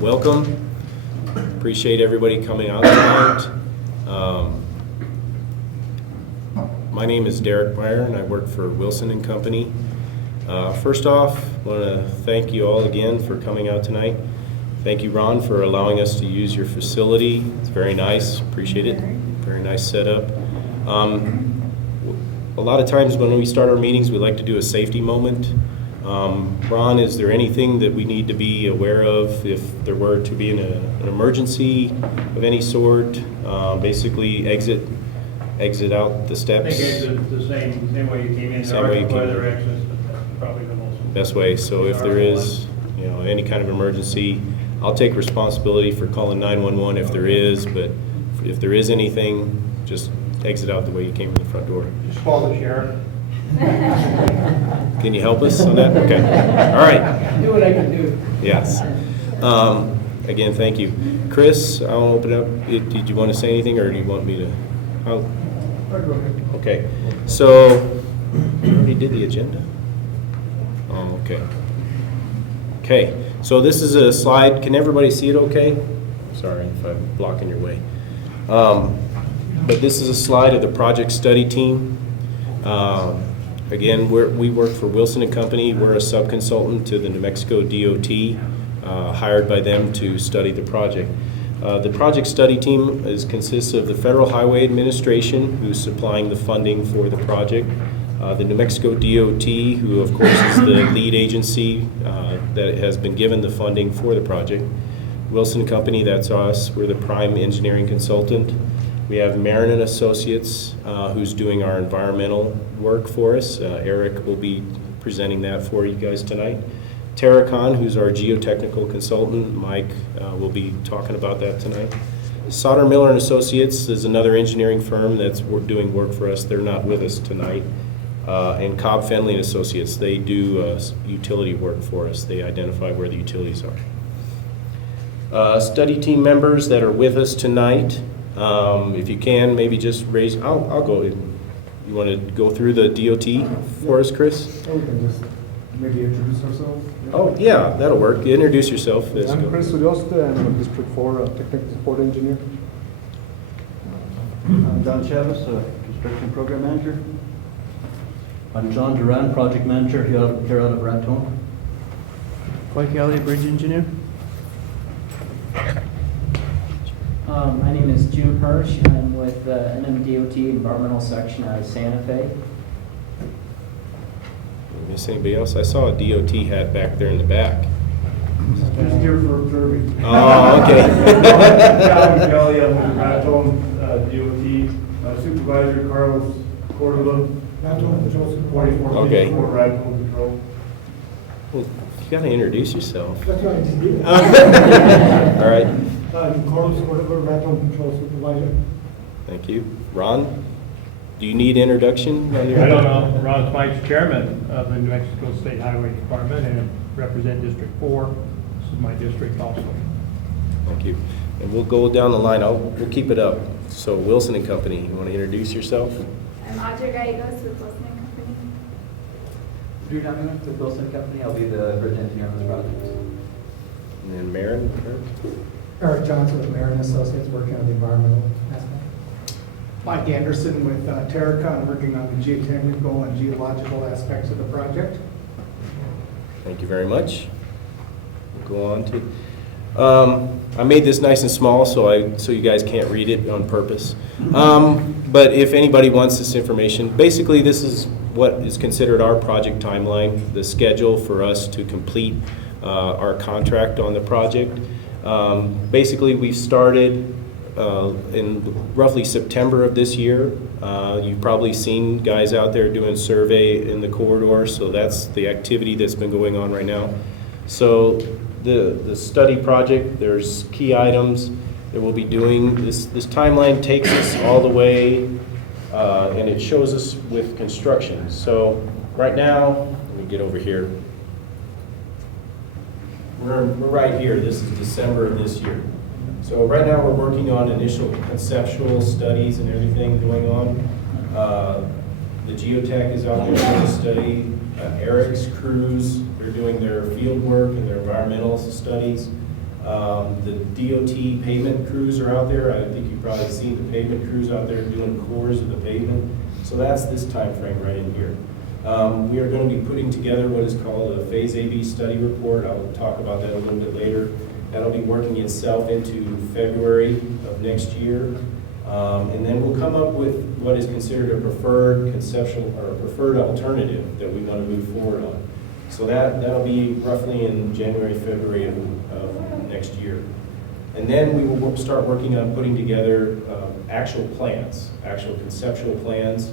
welcome. Appreciate everybody coming out tonight. My name is Derek Meyer, and I work for Wilson and Company. First off, I want to thank you all again for coming out tonight. Thank you, Ron, for allowing us to use your facility. It's very nice. Appreciate it. Very nice setup. A lot of times when we start our meetings, we like to do a safety moment. Ron, is there anything that we need to be aware of if there were to be an emergency of any sort? Basically, exit out the steps. I think exit the same way you came in. Same way you came in. Other exits, but that's probably the most Best way. So if there is, any kind of emergency, I'll take responsibility for calling 911 if there is. But if there is anything, just exit out the way you came in the front door. Just call the sheriff. Can you help us on that? Okay. All right. Do what I can do. Yes. Again, thank you. Chris, I'll open it up. Did you want to say anything, or do you want me to? Okay. So, you already did the agenda? Oh, okay. Okay. So this is a slide. Can everybody see it okay? Sorry if I'm blocking your way. But this is a slide of the project study team. Again, we work for Wilson and Company. We're a subconsultant to the New Mexico DOT, hired by them to study the project. The project study team consists of the Federal Highway Administration, who's supplying the funding for the project, the New Mexico DOT, who of course is the lead agency that has been given the funding for the project, Wilson and Company, that's us, we're the prime engineering consultant. We have Marin and Associates, who's doing our environmental work for us. Eric will be presenting that for you guys tonight. Terracon, who's our geotechnical consultant. Mike will be talking about that tonight. Sauter Miller and Associates is another engineering firm that's doing work for us. They're not with us tonight. And Cobb Fenley and Associates, they do utility work for us. They identify where the utilities are. Study team members that are with us tonight. If you can, maybe just raise, I'll go. You want to go through the DOT for us, Chris? We can just maybe introduce ourselves. Oh, yeah, that'll work. Introduce yourself. Let's I'm go. Chris Urioste, I'm a District 4 technical support engineer. I'm Don Chavez, Construction Program Manager. I'm John Duran, Project Manager here out of Raton. Mike Alley, Bridge Engineer. My name is Jim Hirsch. I'm with the NMDOT Environmental Section out of Santa Fe. Miss anybody else? I saw a DOT hat back there in the back. He's here for observing. Oh, okay. Calvin Kelly, I'm with Raton DOT. Supervisor Carlos Cordova. Raton Control 44 Okay. for Raton Control. Well, you got to introduce yourself. That's right, I just did. All right. Carlos Cordova, Raton Control Supervisor. Thank you. Ron, do you need introduction on your? I don't know, Ron Smythe's chairman of the New Mexico State Highway Department and represent District 4. This is my district also. Thank you. And we'll go down the line. We'll keep it up. So Wilson and Company, you want to introduce yourself? I'm Audrey Gallegos with Wilson and Company. Drew Dominic with Wilson Company. I'll be the bridge engineer on this project. And then Marin? Eric Johnson with Marin Associates, working on the environmental aspect. Mike Anderson with Terracon, working on the geotechnical and geological aspects of the project. Thank you very much. We'll go on to. I made this nice and small so you guys can't read it on purpose. But if anybody wants this information, basically this is what is considered our project timeline, the schedule for us to complete our contract on the project. Basically, we've started in roughly September of this year. You've probably seen guys out there doing survey in the corridor, so that's the activity that's been going on right now. So the study project, there's key items that we'll be doing. This timeline takes us all the way, and it shows us with construction. So right now, let me get over here. We're right here. This is December of this year. So right now we're working on initial conceptual studies and everything going on. The geotech is out there doing a study. Eric's crews, they're doing their field work and their environmental studies. The DOT pavement crews are out there. I think you've probably seen the pavement crews out there doing cores of the pavement. So that's this time frame right in here. We are going to be putting together what is called a Phase AB study report. I'll talk about that a little bit later. That'll be working itself into February of next year. And then we'll come up with what is considered a preferred conceptual or a preferred alternative that we want to move forward on. So that'll be roughly in January, February of next year. And then we will start working on putting together actual plans, actual conceptual plans.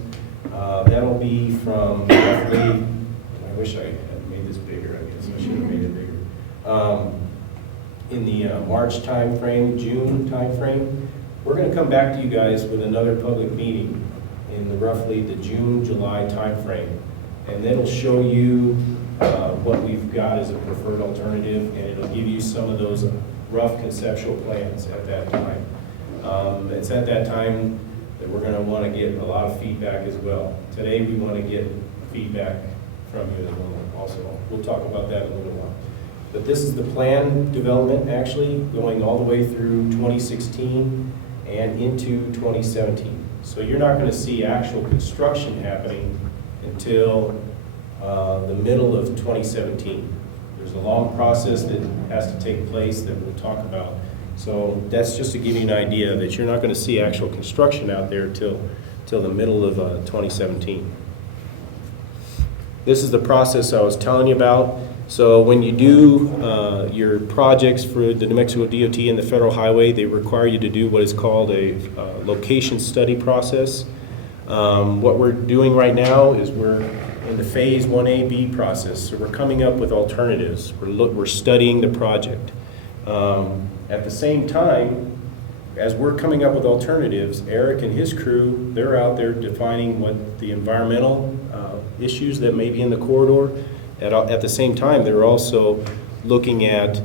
That'll be from roughly, I wish I had made this bigger, I guess I should have made it bigger. In the March timeframe, June timeframe, we're going to come back to you guys with another public meeting in roughly the June, July timeframe. And it'll show you what we've got as a preferred alternative, and it'll give you some of those rough conceptual plans at that time. It's at that time that we're going to want to get a lot of feedback as well. Today we want to get feedback from you as well also. We'll talk about that in a little while. But this is the plan development actually going all the way through 2016 and into 2017. So you're not going to see actual construction happening until the middle of 2017. There's a long process that has to take place that we'll talk about. So that's just to give you an idea that you're not going to see actual construction out there till the middle of 2017. This is the process I was telling you about. So when you do your projects for the New Mexico DOT and the Federal Highway, they require you to do what is called a location study process. What we're doing right now is we're in the Phase 1AB process. So we're coming up with alternatives. We're studying the project. At the same time, as we're coming up with alternatives, Eric and his crew, they're out there defining what the environmental issues that may be in the corridor. At the same time, they're also looking at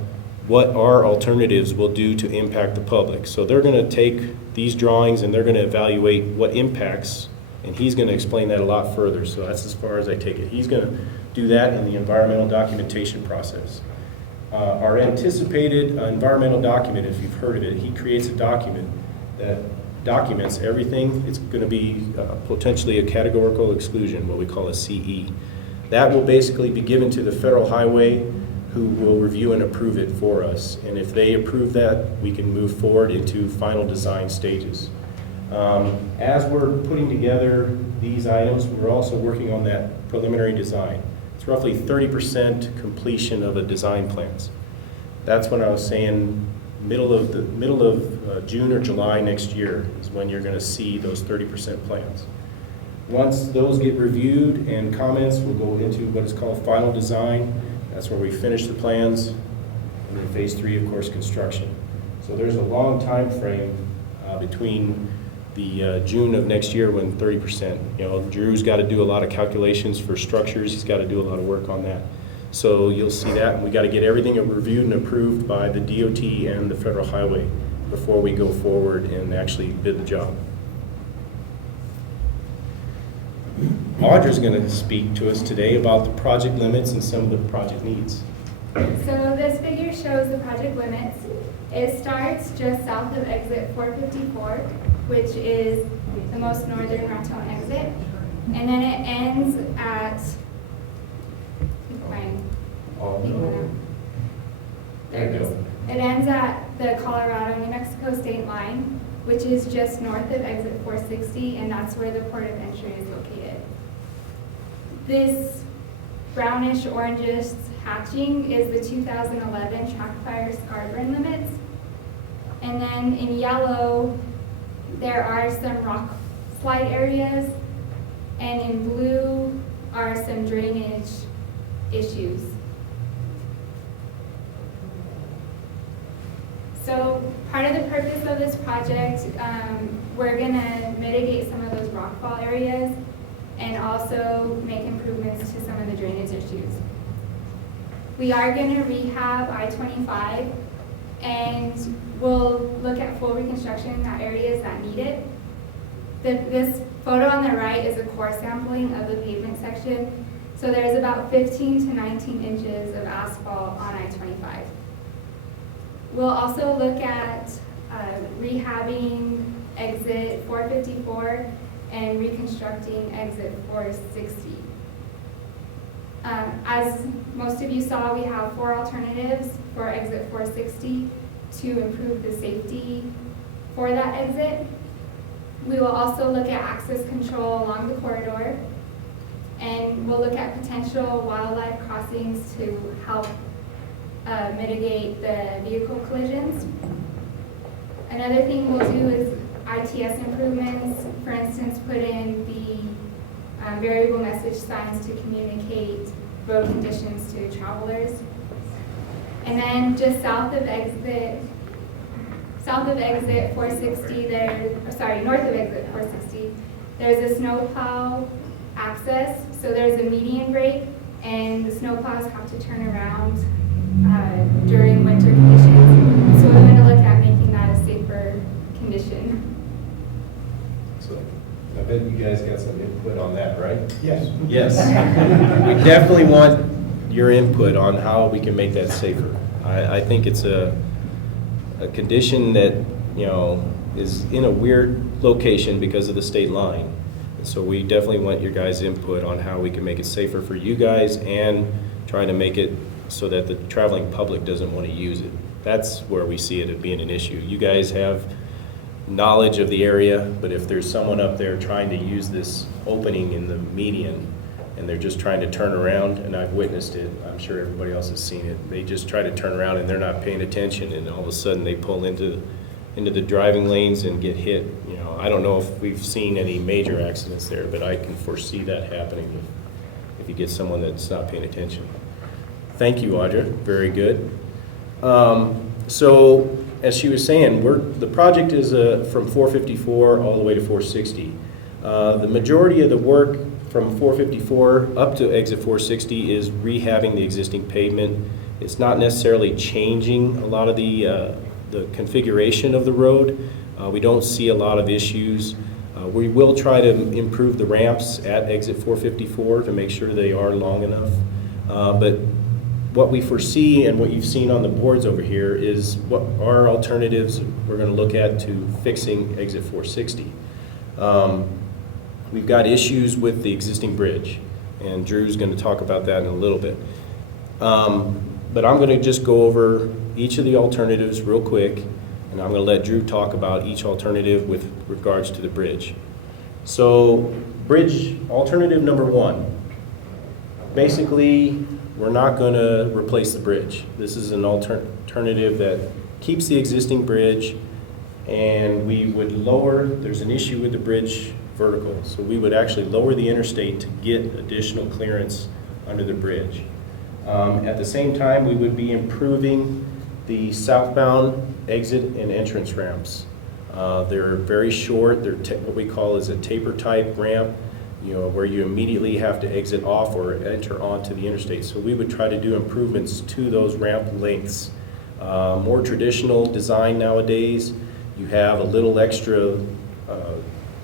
what our alternatives will do to impact the public. So they're going to take these drawings and they're going to evaluate what impacts, and he's going to explain that a lot further. So that's as far as I take it. He's going to do that in the environmental documentation process. Our anticipated environmental document, if you've heard of it, he creates a document that documents everything. It's going to be potentially a categorical exclusion, what we call a CE. That will basically be given to the Federal Highway, who will review and approve it for us. And if they approve that, we can move forward into final design stages. As we're putting together these items, we're also working on that preliminary design. It's roughly 30% completion of a design plans. That's when I was saying middle of June or July next year is when you're going to see those 30% plans. Once those get reviewed and comments, we'll go into what is called final design. That's where we finish the plans, and then Phase 3, of course, construction. So there's a long time frame between the June of next year when 30%. You know, Drew's got to do a lot of calculations for structures. He's got to do a lot of work on that. So you'll see that, and we got to get everything reviewed and approved by the DOT and the Federal Highway before we go forward and actually bid the job. Audra's going to speak to us today about the project limits and some of the project needs. So this figure shows the project limits. It starts just south of exit 454, which is the most northern Raton exit. And then it ends at, there it goes. It ends at the Colorado-New Mexico state line, which is just north of exit 460, and that's where the port of entry is located. This brownish orangish hatching is the 2011 track fire scar burn limits. And then in yellow, there are some rock slide areas, and in blue are some drainage issues. So part of the purpose of this project, we're going to mitigate some of those rockfall areas and also make improvements to some of the drainage issues. We are going to rehab I-25, and we'll look at full reconstruction in that areas that need it. This photo on the right is a core sampling of the pavement section. So there's about 15 to 19 inches of asphalt on I-25. We'll also look at rehabbing exit 454 and reconstructing exit 460. As most of you saw, we have 4 alternatives for exit 460 to improve the safety for that exit. We will also look at access control along the corridor, and we'll look at potential wildlife crossings to help mitigate the vehicle collisions. Another thing we'll do is ITS improvements. For instance, put in the variable message signs to communicate road conditions to travelers. And then just north of exit 460, there's a snowplow access. So there's a median break, and the snowplows have to turn around during winter conditions. So we're going to look at making that a safer condition. So I bet you guys got some input on that, right? Yes. Yes. We definitely want your input on how we can make that safer. I think it's a condition that, you know, is in a weird location because of the state line. So we definitely want your guys' input on how we can make it safer for you guys and try to make it so that the traveling public doesn't want to use it. That's where we see it as being an issue. You guys have knowledge of the area, but if there's someone up there trying to use this opening in the median and they're just trying to turn around, and I've witnessed it, I'm sure everybody else has seen it, they just try to turn around and they're not paying attention, and all of a sudden they pull into the driving lanes and get hit. You know, I don't know if we've seen any major accidents there, but I can foresee that happening if you get someone that's not paying attention. Thank you, Audra. Very good. So, as she was saying, the project is from 454 all the way to 460. The majority of the work from 454 up to exit 460 is rehabbing the existing pavement. It's not necessarily changing a lot of the configuration of the road. We don't see a lot of issues. We will try to improve the ramps at exit 454 to make sure they are long enough. But what we foresee and what you've seen on the boards over here is what our alternatives we're going to look at to fixing exit 460. We've got issues with the existing bridge, and Drew's going to talk about that in a little bit. But I'm going to just go over each of the alternatives real quick, and I'm going to let Drew talk about each alternative with regards to the bridge. So, bridge alternative number 1. Basically, we're not going to replace the bridge. This is an alternative that keeps the existing bridge, and we would lower, there's an issue with the bridge vertical, so we would actually lower the interstate to get additional clearance under the bridge. At the same time, we would be improving the southbound exit and entrance ramps. They're very short. They're what we call is a taper type ramp, you know, where you immediately have to exit off or enter onto the interstate. So we would try to do improvements to those ramp lengths. More traditional design nowadays, you have a little extra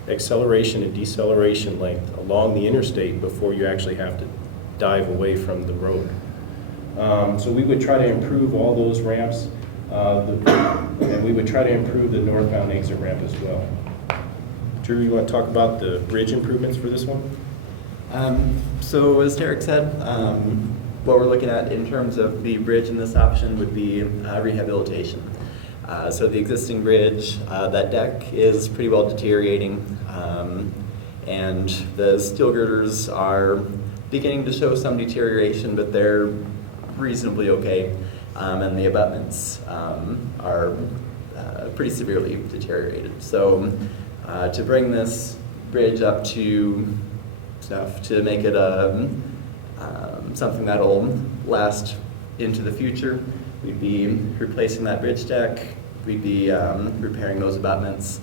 acceleration and deceleration length along the interstate before you actually have to dive away from the road. So we would try to improve all those ramps, and we would try to improve the northbound exit ramp as well. Drew, you want to talk about the bridge improvements for this one? So as Derek said, what we're looking at in terms of the bridge in this option would be rehabilitation. So the existing bridge, that deck is pretty well deteriorating, and the steel girders are beginning to show some deterioration, but they're reasonably okay, and the abutments are pretty severely deteriorated. So to bring this bridge up to stuff, to make it something that'll last into the future, we'd be replacing that bridge deck, we'd be repairing those abutments.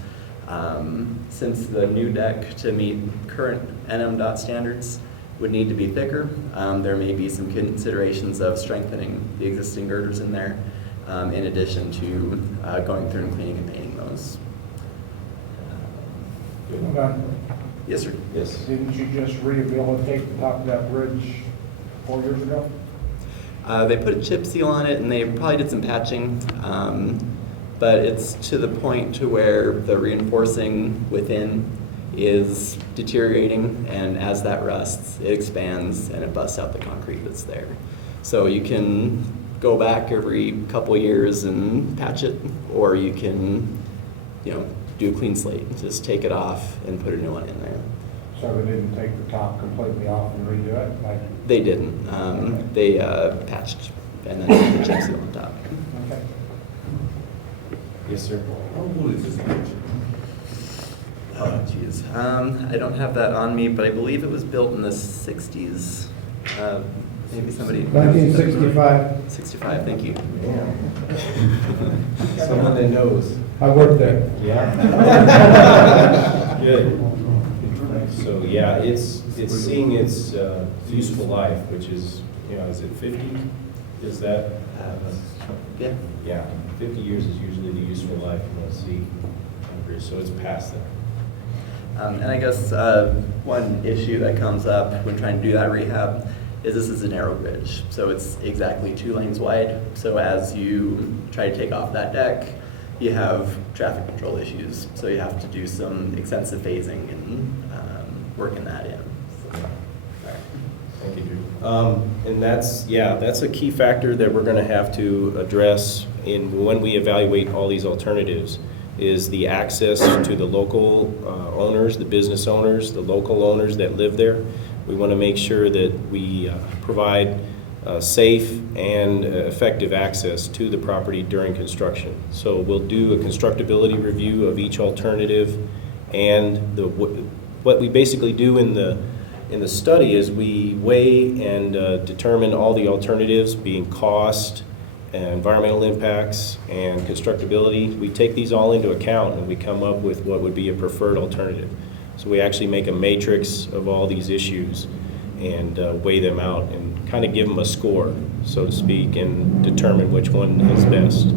Since the new deck to meet current NMDOT standards would need to be thicker, there may be some considerations of strengthening the existing girders in there, in addition to going through and cleaning and painting those. Yes, sir. Yes. Didn't you just rehabilitate the top of that bridge 4 years ago? They put a chip seal on it, and they probably did some patching, but it's to the point to where the reinforcing within is deteriorating, and as that rusts, it expands and it busts out the concrete that's there. So you can go back every couple years and patch it, or you can, do a clean slate, just take it off and put a new one in there. So they didn't take the top completely off and redo it? They didn't. They patched and then put the chip seal on top. Okay. Yes, sir. How old is this bridge? Oh, geez. I don't have that on me, but I believe it was built in the 60s. Maybe somebody... 1965. 65, thank you. Someone that knows. I worked there. Yeah. Good. So, yeah, it's seeing its useful life, which is, is it 50? Is that? Yeah. Yeah, 50 years is usually the useful life you want to see on a bridge, so it's past that. And I guess one issue that comes up when trying to do that rehab is this is a narrow bridge. So it's exactly 2 lanes wide. So as you try to take off that deck, you have traffic control issues. So you have to do some extensive phasing and working that in. So, Thank you, Drew. And that's a key factor that we're going to have to address when we evaluate all these alternatives, is the access to the local owners, the business owners, the local owners that live there. We want to make sure that we provide safe and effective access to the property during construction. So we'll do a constructability review of each alternative, and what we basically do in the study is we weigh and determine all the alternatives, being cost, environmental impacts, and constructability. We take these all into account and we come up with what would be a preferred alternative. So we actually make a matrix of all these issues and weigh them out and kind of give them a score, so to speak, and determine which one is best.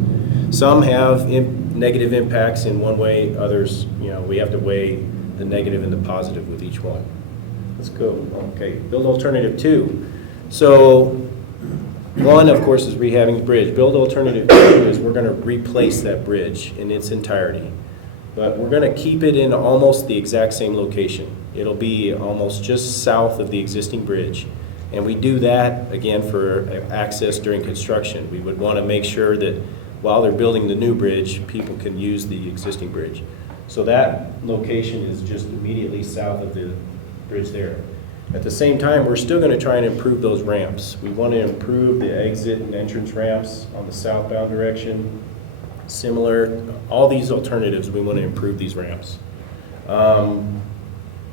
Some have negative impacts in one way, others, we have to weigh the negative and the positive with each one. Let's go. Okay, build alternative 2. So one, of course, is rehabbing the bridge. Build alternative 2 is we're going to replace that bridge in its entirety. But we're going to keep it in almost the exact same location. It'll be almost just south of the existing bridge. And we do that, again, for access during construction. We would want to make sure that while they're building the new bridge, people can use the existing bridge. So that location is just immediately south of the bridge there. At the same time, we're still going to try and improve those ramps. We want to improve the exit and entrance ramps on the southbound direction. Similar, all these alternatives, we want to improve these ramps.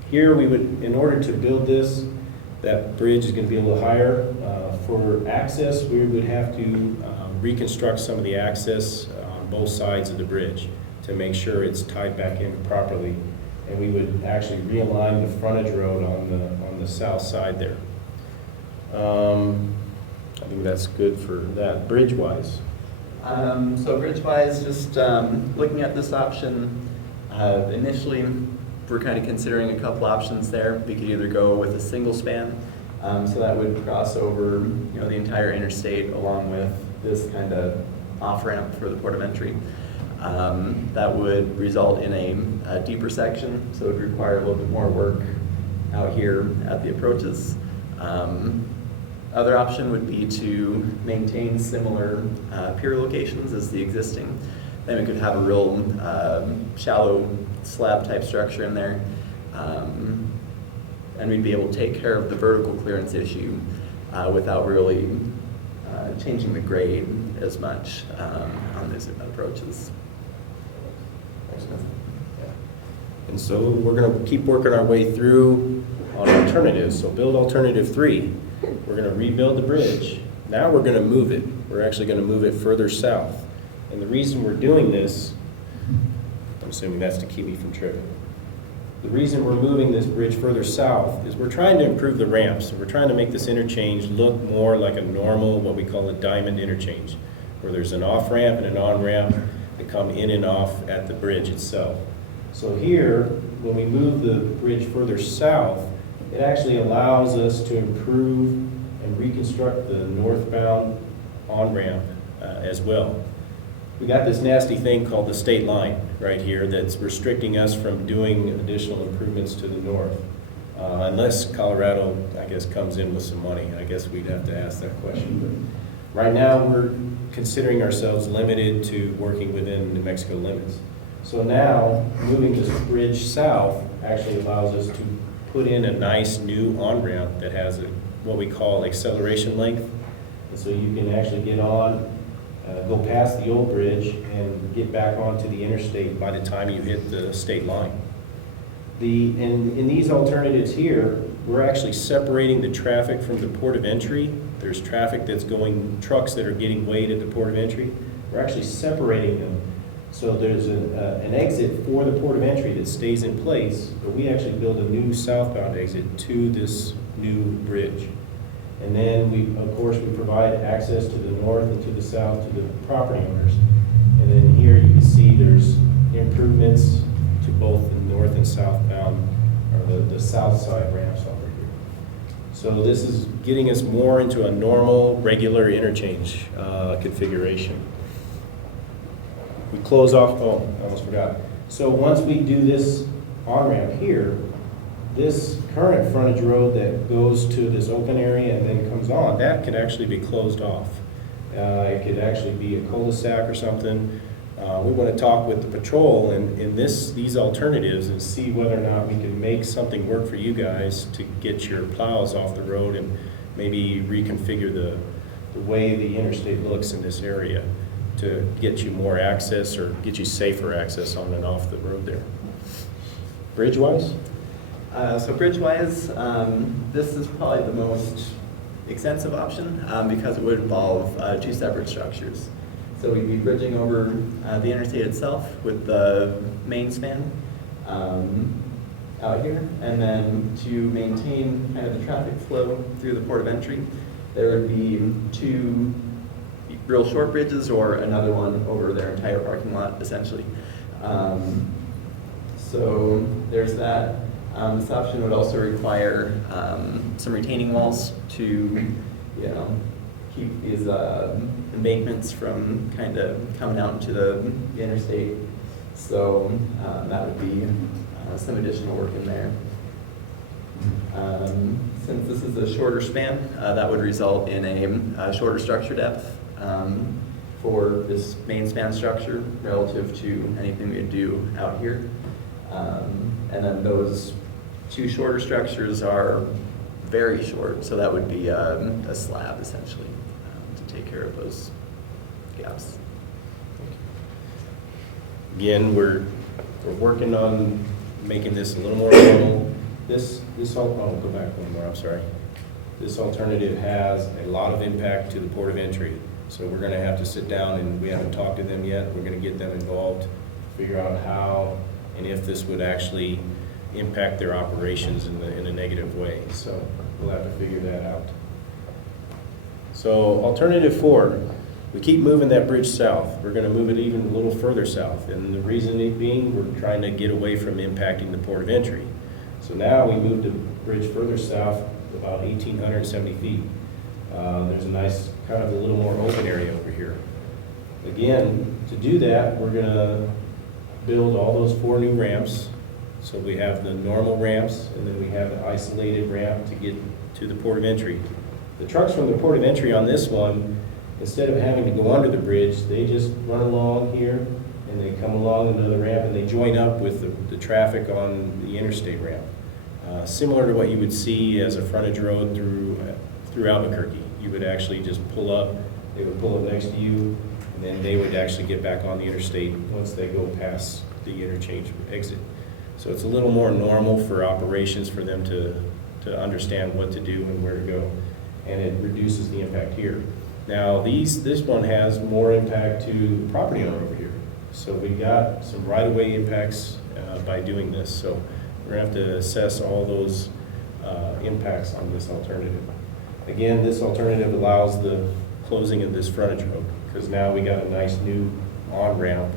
Here we would, in order to build that bridge is going to be a little higher. For access, we would have to reconstruct some of the access on both sides of the bridge to make sure it's tied back in properly. And we would actually realign the frontage road on the south side there. I think that's good for that bridge-wise. So bridge-wise, just looking at this option, initially we're kind of considering a couple options there. We could either go with a single span, so that would cross over the entire interstate along with this kind of off-ramp for the port of entry. That would result in a deeper section, so it would require a little bit more work out here at the approaches. Other option would be to maintain similar pier locations as the existing. Then we could have a real shallow slab type structure in there. And we'd be able to take care of the vertical clearance issue without really changing the grade as much on these approaches. And so we're going to keep working our way through on alternatives. So build alternative 3. We're going to rebuild the bridge. Now we're going to move it. We're actually going to move it further south. And the reason we're doing this, I'm assuming that's to keep me from tripping. The reason we're moving this bridge further south is we're trying to improve the ramps. We're trying to make this interchange look more like a normal, what we call a diamond interchange, where there's an off-ramp and an on-ramp that come in and off at the bridge itself. So here, when we move the bridge further south, it actually allows us to improve and reconstruct the northbound on-ramp as well. We got this nasty thing called the state line right here that's restricting us from doing additional improvements to the north. Unless Colorado, I guess, comes in with some money. I guess we'd have to ask that question. But right now, we're considering ourselves limited to working within New Mexico limits. So now, moving this bridge south actually allows us to put in a nice new on-ramp that has what we call acceleration length. And so you can actually get on, go past the old bridge and get back onto the interstate by the time you hit the state line. In these alternatives here, we're actually separating the traffic from the port of entry. There's traffic that's going, trucks that are getting weighed at the port of entry. We're actually separating them. So there's an exit for the port of entry that stays in place, but we actually build a new southbound exit to this new bridge. And then of course, we provide access to the north and to the south to the property owners. And then here you can see there's improvements to both the north and southbound, or the south side ramps over here. So this is getting us more into a normal, regular interchange configuration. We close off, oh, I almost forgot. So once we do this on-ramp here, this current frontage road that goes to this open area and then comes on, that could actually be closed off. It could actually be a cul-de-sac or something. We want to talk with the patrol in these alternatives and see whether or not we can make something work for you guys to get your plows off the road and maybe reconfigure the way the interstate looks in this area to get you more access or get you safer access on and off the road there. Bridge-wise? So bridge-wise, this is probably the most extensive option because it would involve two separate structures. So we'd be bridging over the interstate itself with the main span out here, and then to maintain kind of the traffic flow through the port of entry, there would be two real short bridges or another one over their entire parking lot, essentially. So there's that. This option would also require some retaining walls to, keep these embankments from kind of coming out into the interstate. So that would be some additional work in there. Since this is a shorter span, that would result in a shorter structure depth for this main span structure relative to anything we would do out here. And then those two shorter structures are very short, so that would be a slab essentially to take care of those gaps. Again, we're working on making this a little more normal. I'll go back one more, I'm sorry. This alternative has a lot of impact to the port of entry. So we're gonna have to sit down, and we haven't talked to them yet. We're gonna get them involved, figure out how and if this would actually impact their operations in a negative way. So we'll have to figure that out. So alternative 4, we keep moving that bridge south. We're going to move it even a little further south. And the reason being, we're trying to get away from impacting the port of entry. So now we moved the bridge further south about 1,870 feet. There's a nice kind of a little more open area over here. Again, to do that, we're going to build all those 4 new ramps. So we have the normal ramps, and then we have an isolated ramp to get to the port of entry. The trucks from the port of entry on this one, instead of having to go under the bridge, they just run along here, and they come along another ramp, and they join up with the traffic on the interstate ramp. Similar to what you would see as a frontage road through Albuquerque. You would actually just pull up, they would pull up next to you, and then they would actually get back on the interstate once they go past the interchange exit. So it's a little more normal for operations for them to understand what to do and where to go. And it reduces the impact here. Now this one has more impact to the property owner over here. So we got some right-of-way impacts by doing this. So we're gonna have to assess all those impacts on this alternative. Again, this alternative allows the closing of this frontage road because now we got a nice new on-ramp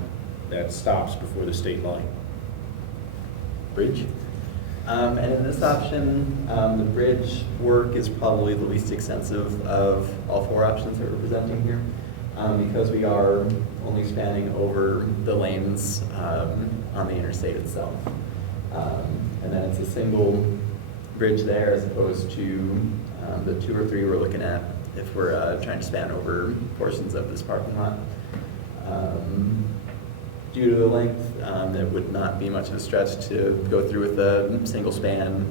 that stops before the state line. Bridge? And in this option, the bridge work is probably the least extensive of all four options that we're presenting here, because we are only spanning over the lanes on the interstate itself. And then it's a single bridge there as opposed to the 2 or 3 we're looking at if we're trying to span over portions of this parking lot. Due to the length, it would not be much of a stretch to go through with a single span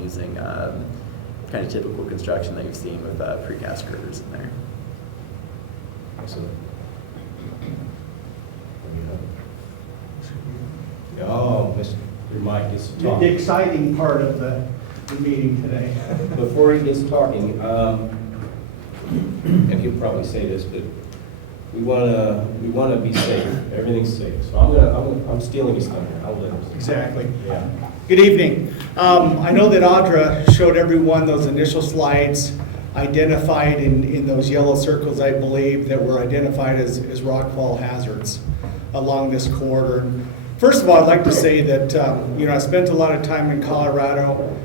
using kind of typical construction that you've seen with precast girders in there. Excellent. Oh, Mr. Mike gets to talk. The exciting part of the meeting today. Before he gets talking, and he'll probably say this, but we wanna be safe. Everything's safe. So I'm stealing his thunder. I'll let him. Exactly. Yeah. Good evening. I know that Audra showed everyone those initial slides identified in those yellow circles, I believe, that were identified as rockfall hazards along this corridor. First of all, I'd like to say that I spent a lot of time in Colorado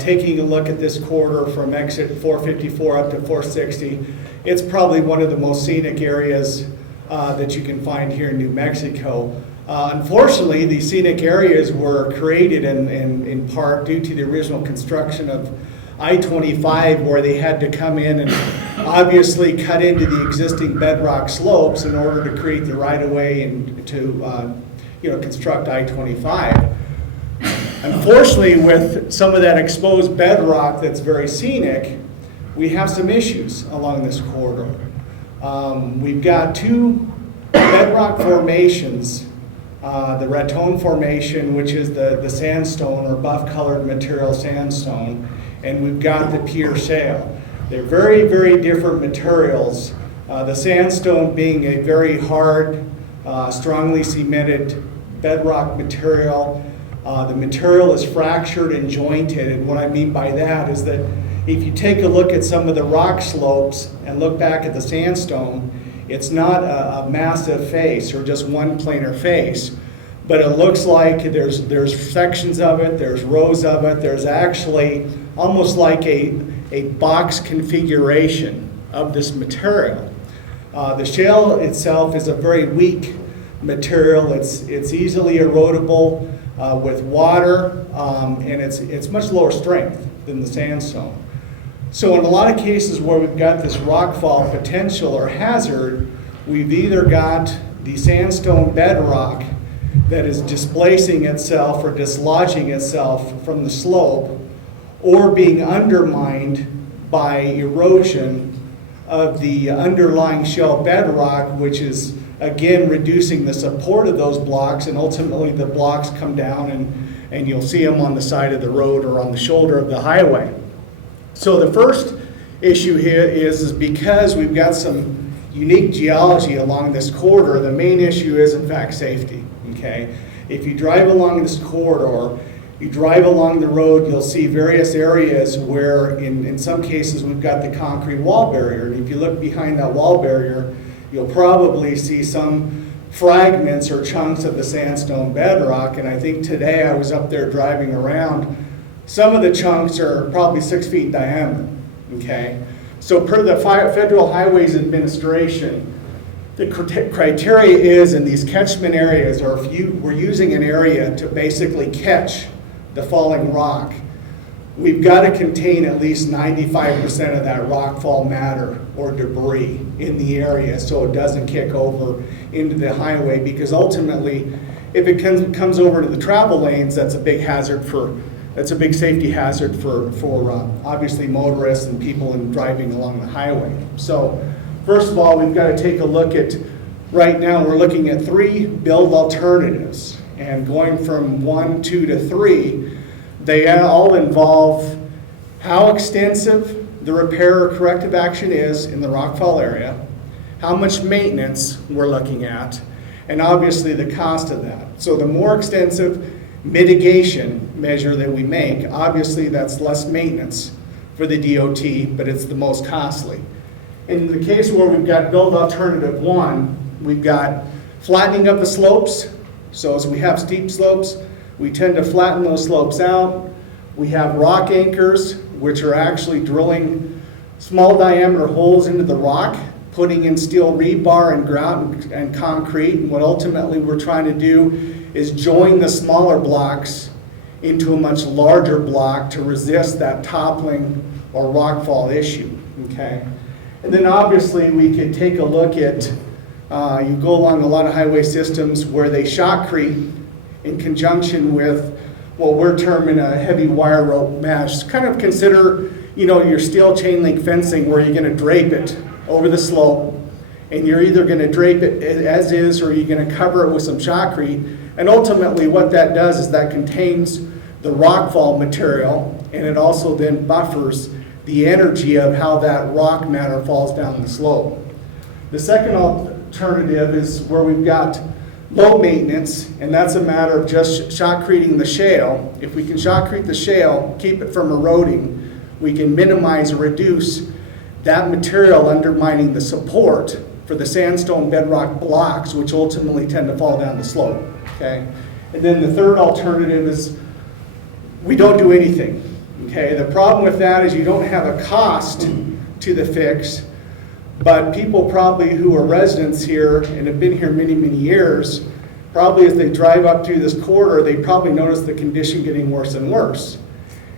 taking a look at this corridor from exit 454 up to 460. It's probably one of the most scenic areas that you can find here in New Mexico. Unfortunately, these scenic areas were created in part due to the original construction of I-25, where they had to come in and obviously cut into the existing bedrock slopes in order to create the right-of-way and to construct I-25. Unfortunately, with some of that exposed bedrock that's very scenic, we have some issues along this corridor. We've got 2 bedrock formations, the Raton Formation, which is the sandstone or buff-colored material sandstone, and we've got the Pier Shale. They're very, very different materials. The sandstone being a very hard, strongly cemented bedrock material. The material is fractured and jointed, and what I mean by that is that if you take a look at some of the rock slopes and look back at the sandstone, it's not a massive face or just one planar face, but it looks like there's sections of it, there's rows of it, there's actually almost like a box configuration of this material. The shale itself is a very weak material. It's easily erodible with water, and it's much lower strength than the sandstone. So in a lot of cases where we've got this rockfall potential or hazard, we've either got the sandstone bedrock that is displacing itself or dislodging itself from the slope, or being undermined by erosion of the underlying shale bedrock, which is again reducing the support of those blocks, and ultimately the blocks come down and you'll see them on the side of the road or on the shoulder of the highway. So the first issue here is because we've got some unique geology along this corridor, the main issue is in fact safety, okay? If you drive along this corridor, you drive along the road, you'll see various areas where in some cases we've got the concrete wall barrier. And if you look behind that wall barrier, you'll probably see some fragments or chunks of the sandstone bedrock. And I think today I was up there driving around. Some of the chunks are probably 6 feet in diameter, okay? So per the Federal Highways Administration, the criteria is in these catchment areas, or if we're using an area to basically catch the falling rock, we've got to contain at least 95% of that rockfall matter or debris in the area so it doesn't kick over into the highway, because ultimately if it comes over to the travel lanes, that's a big hazard that's a big safety hazard for obviously motorists and people driving along the highway. So first of all, we've got to take a look at, right now we're looking at 3 build alternatives, and going from 1, 2 to 3, they all involve how extensive the repair or corrective action is in the rockfall area, how much maintenance we're looking at, and obviously the cost of that. So the more extensive mitigation measure that we make, obviously that's less maintenance for the DOT, but it's the most costly. In the case where we've got build alternative 1, we've got flattening of the slopes. So as we have steep slopes, we tend to flatten those slopes out. We have rock anchors, which are actually drilling small diameter holes into the rock, putting in steel rebar and grout and concrete. And what ultimately we're trying to do is join the smaller blocks into a much larger block to resist that toppling or rockfall issue, okay? And then obviously we could take a look at, you go along a lot of highway systems where they shotcrete in conjunction with what we're terming a heavy wire rope mesh. Kind of consider, you know, your steel chain link fencing where you're gonna drape it over the slope, and you're either gonna drape it as is or you're gonna cover it with some shotcrete. And ultimately what that does is that contains the rockfall material, and it also then buffers the energy of how that rock matter falls down the slope. The second alternative is where we've got low maintenance, and that's a matter of just shotcreting the shale. If we can shotcrete the shale, keep it from eroding, we can minimize or reduce that material undermining the support for the sandstone bedrock blocks, which ultimately tend to fall down the slope, okay? And then the third alternative is we don't do anything, okay? The problem with that is you don't have a cost to the fix, but people probably who are residents here and have been here many, many years, probably as they drive up through this corridor, they probably notice the condition getting worse and worse.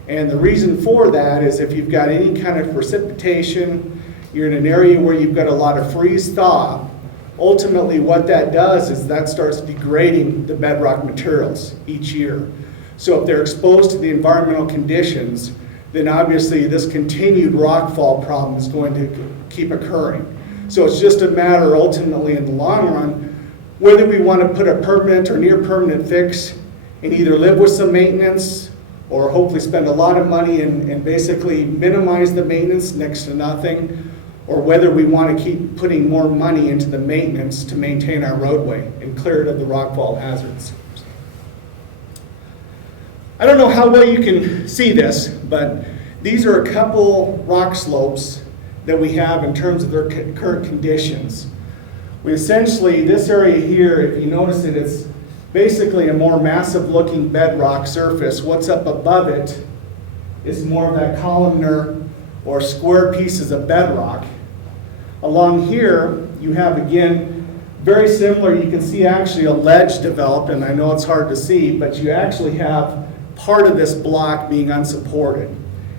And the reason for that is if you've got any kind of precipitation, you're in an area where you've got a lot of freeze-thaw, ultimately what that does is that starts degrading the bedrock materials each year. So if they're exposed to the environmental conditions, then obviously this continued rockfall problem is going to keep occurring. So it's just a matter ultimately in the long run, whether we want to put a permanent or near permanent fix and either live with some maintenance or hopefully spend a lot of money and basically minimize the maintenance next to nothing, or whether we want to keep putting more money into the maintenance to maintain our roadway and clear it of the rockfall hazards. I don't know how well you can see this, but these are a couple rock slopes that we have in terms of their current conditions. We essentially, this area here, if you notice it, it's basically a more massive looking bedrock surface. What's up above it is more of that columnar or square pieces of bedrock. Along here, you have again, very similar, you can see actually a ledge develop, and I know it's hard to see, but you actually have part of this block being unsupported.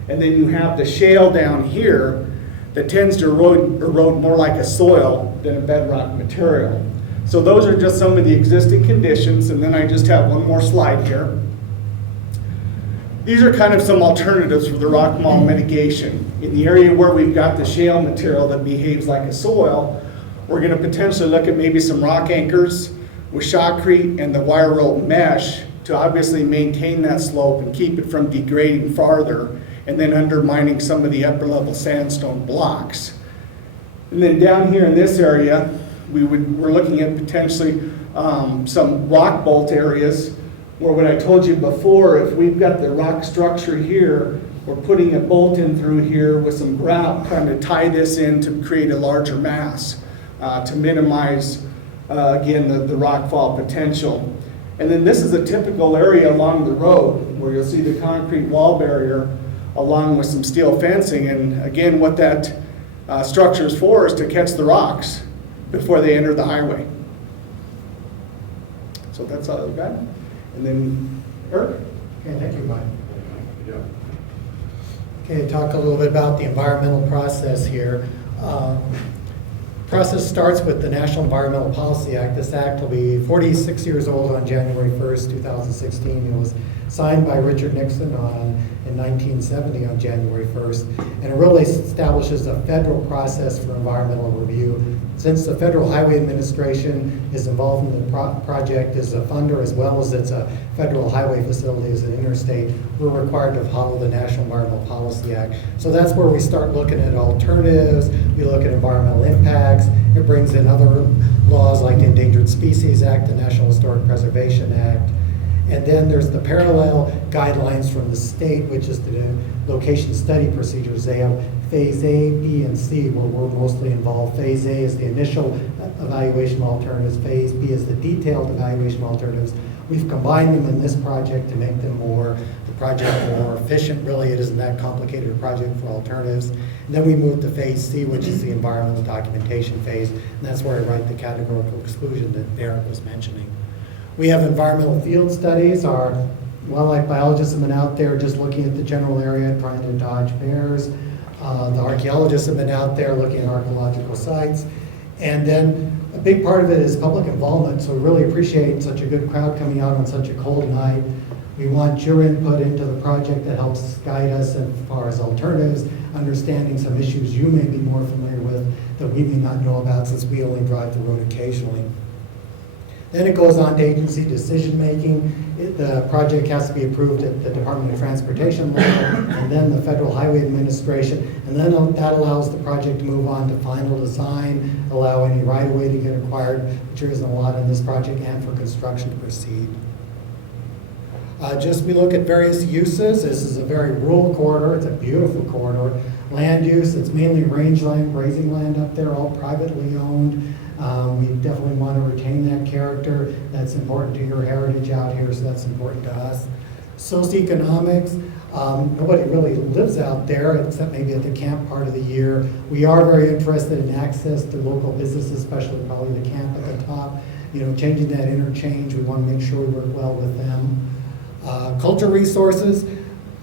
And then you have the shale down here that tends to erode more like a soil than a bedrock material. So those are just some of the existing conditions, and then I just have one more slide here. These are kind of some alternatives for the rockfall mitigation. In the area where we've got the shale material that behaves like a soil, we're going to potentially look at maybe some rock anchors with shotcrete and the wire rope mesh to obviously maintain that slope and keep it from degrading farther and then undermining some of the upper level sandstone blocks. And then down here in this area, we're looking at potentially some rock bolt areas where what I told you before, if we've got the rock structure here, we're putting a bolt in through here with some grout, trying to tie this in to create a larger mass to minimize, again, the rockfall potential. And then this is a typical area along the road where you'll see the concrete wall barrier along with some steel fencing. And again, what that structure is for is to catch the rocks before they enter the highway. So that's all I've got. And then, Eric? Okay, thank you, Mike. Okay, talk a little bit about the environmental process here. Process starts with the National Environmental Policy Act. This act will be 46 years old on January 1st, 2016. It was signed by Richard Nixon in 1970 on January 1st. And it really establishes a federal process for environmental review. Since the Federal Highway Administration is involved in the project as a funder, as well as it's a federal highway facility as an interstate, we're required to follow the National Environmental Policy Act. So that's where we start looking at alternatives. We look at environmental impacts. It brings in other laws like the Endangered Species Act, the National Historic Preservation Act. And then there's the parallel guidelines from the state, which is the location study procedures. They have Phase A, B, and C, where we're mostly involved. Phase A is the initial evaluation alternatives. Phase B is the detailed evaluation alternatives. We've combined them in this project to make them more the project more efficient. Really, it isn't that complicated a project for alternatives. And then we move to phase C, which is the environmental documentation phase, and that's where I write the categorical exclusion that Eric was mentioning. We have environmental field studies. Our wildlife biologists have been out there just looking at the general area, trying to dodge bears. The archaeologists have been out there looking at archaeological sites. And then a big part of it is public involvement, so we really appreciate such a good crowd coming out on such a cold night. We want your input into the project that helps guide us as far as alternatives, understanding some issues you may be more familiar with that we may not know about since we only drive the road occasionally. Then it goes on to agency decision-making. The project has to be approved at the Department of Transportation level, and then the Federal Highway Administration, and then that allows the project to move on to final design, allow any right-of-way to get acquired, which there isn't a lot in this project, and for construction to proceed. We look at various uses. This is a very rural corridor. It's a beautiful corridor. Land use, it's mainly range land, grazing land up there, all privately owned. We definitely want to retain that character. That's important to your heritage out here, so that's important to us. Socioeconomics, nobody really lives out there except maybe at the camp part of the year. We are very interested in access to local businesses, especially probably the camp at the top. You know, changing that interchange, we want to make sure we work well with them. Cultural resources,